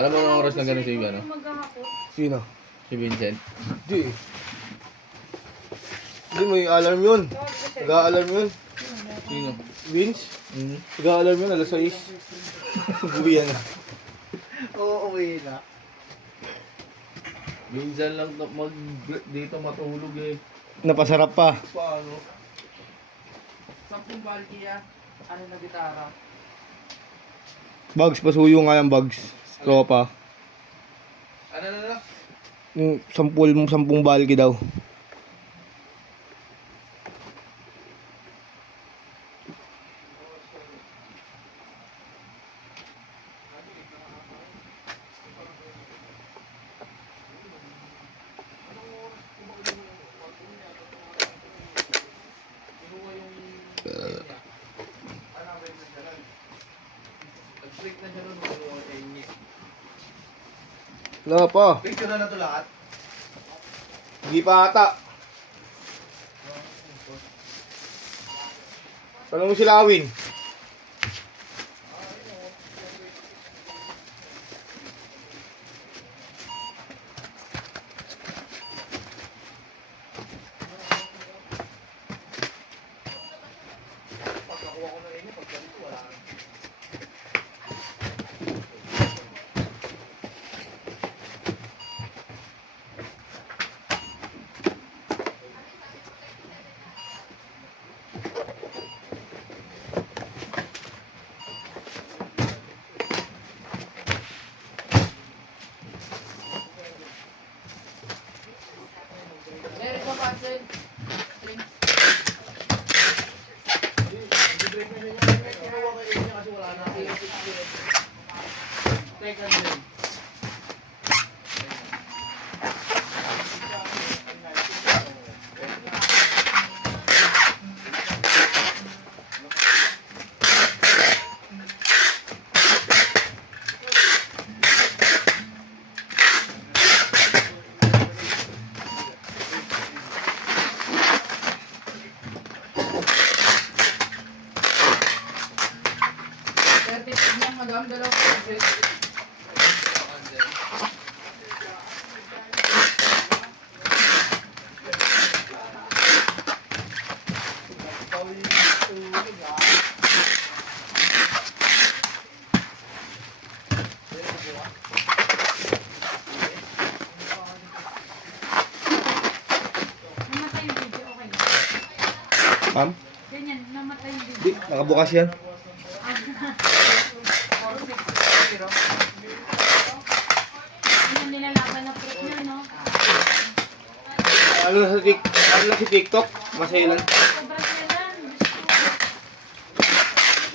Alam mo anong oras na gano'n si ano? Sino? Si Vincent. Hindi. Hindi, may alarm yun. Nag-a-alarm yun. Sino? Vince? Nag-a-alarm yun, alas 6. Buwi yan. Oo, uwi na. Minsan lang dito matulog eh. Napasarap pa. Paano? 10 balkiya. Ano na gitara? Bugs, pasuyo nga yung bugs. Tropa. Ano na lang? Yung 10 balki daw. Nag-break na siya nun. Wala pa. Picture na ito lahat. Hindi pa ata. Tanong mo sila Awin. Meron ka pa, Sen? Teka, Sen. Madam, dalawa ko. Namatay yung video, okay. Ma'am? Ganyan, namatay yung video. Di, nakabukas yan. Ano nilalaban na fruit niya, no? Ano na si TikTok? Masailan. Sobrang kailan.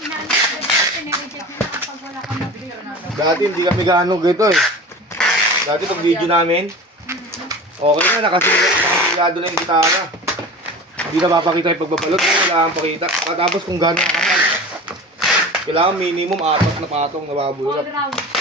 Inalis ka dito, pinireject na kapag wala ka mag-video na. Dati hindi kami gaano ganito eh. Dati pag video namin, okay na, nakasigado na yung gitara. Hindi na mapakita yung pagbabalot, wala kang pakita. Tapos kung gano'n kapal, kailangan minimum 4 na patong na baboy. All round.